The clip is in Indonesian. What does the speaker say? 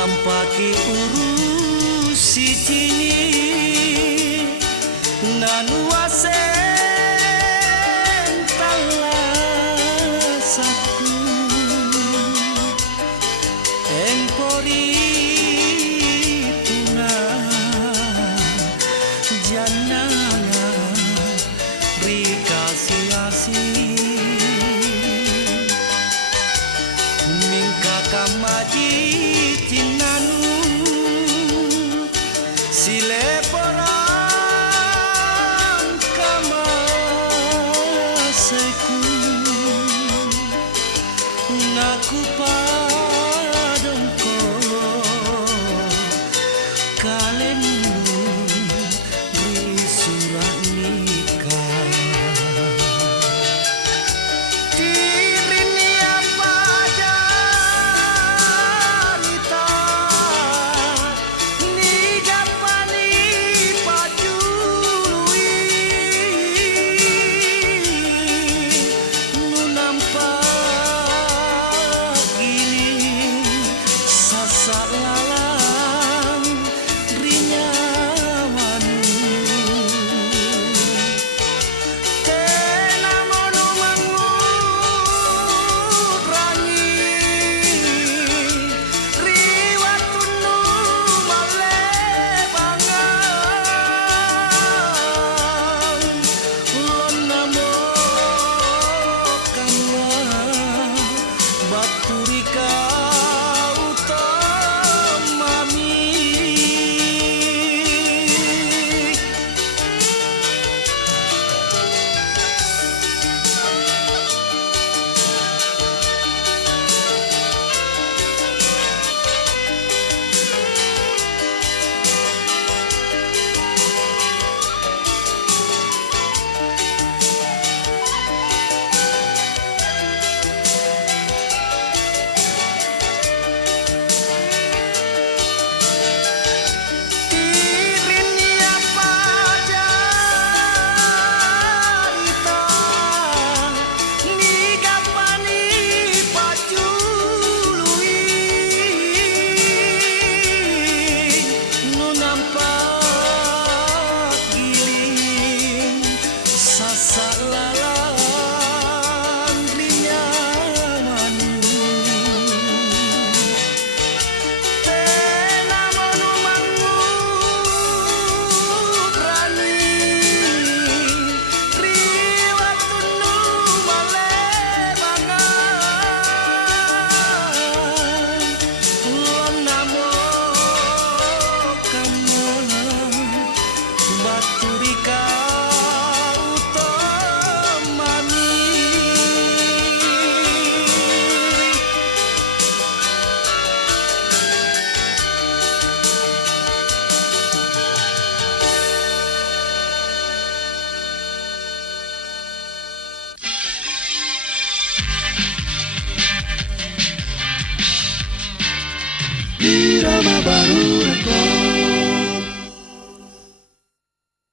nampaki urus si cini nanuasen talasaku engpori tuna janana rikasih-asih mingka kamaji tinanu sile porang kamaseku naku padongko kalendu risurat nikah dirini apa jarita nigapani pajului nu nampak gini sasak lalang rinyawanu tenamonu mangudrangi riwatunu malebangan ulon namo kama baturika utamami dirini apa jarita nigapani pajului nu nampak giling sasak lalang rinyawanu tenamonu mangudrangi riwatunu malebangan ulon namo kama baturika utamami Irama baru rekor